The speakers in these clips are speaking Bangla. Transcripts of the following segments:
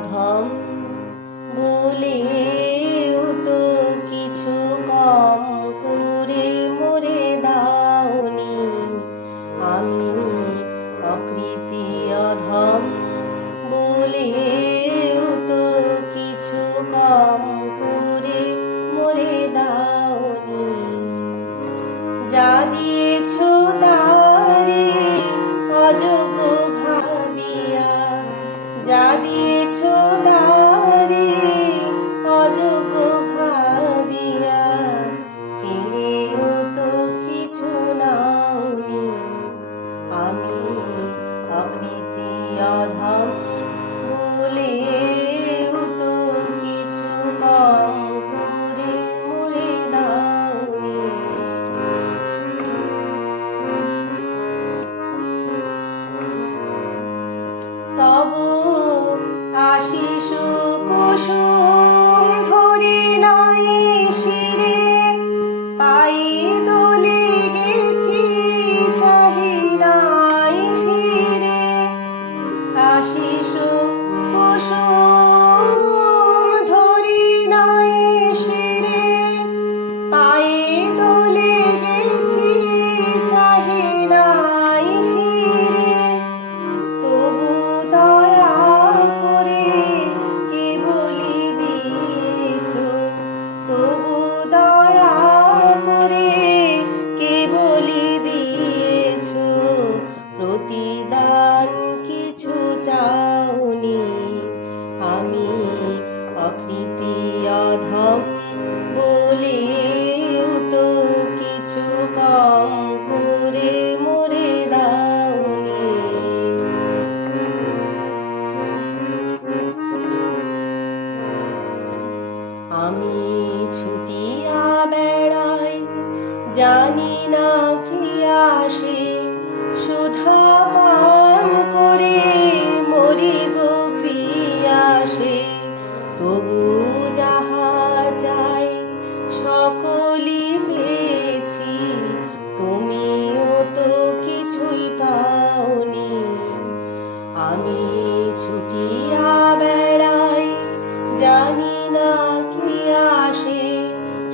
সাধম বলে আমি ছুটিয়া বেড়াই, জানি না কি আসে।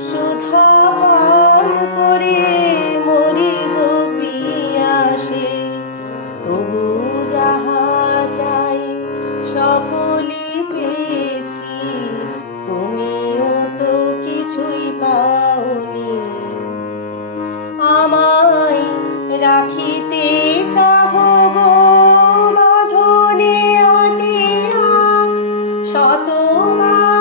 সুধা করে মরি আসে। তবু যাহা চাই সকলি পেয়েছি, তুমিও তো কিছুই পাওনি। আমায় রাখিতে Oh my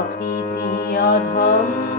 प्रकृति अधम।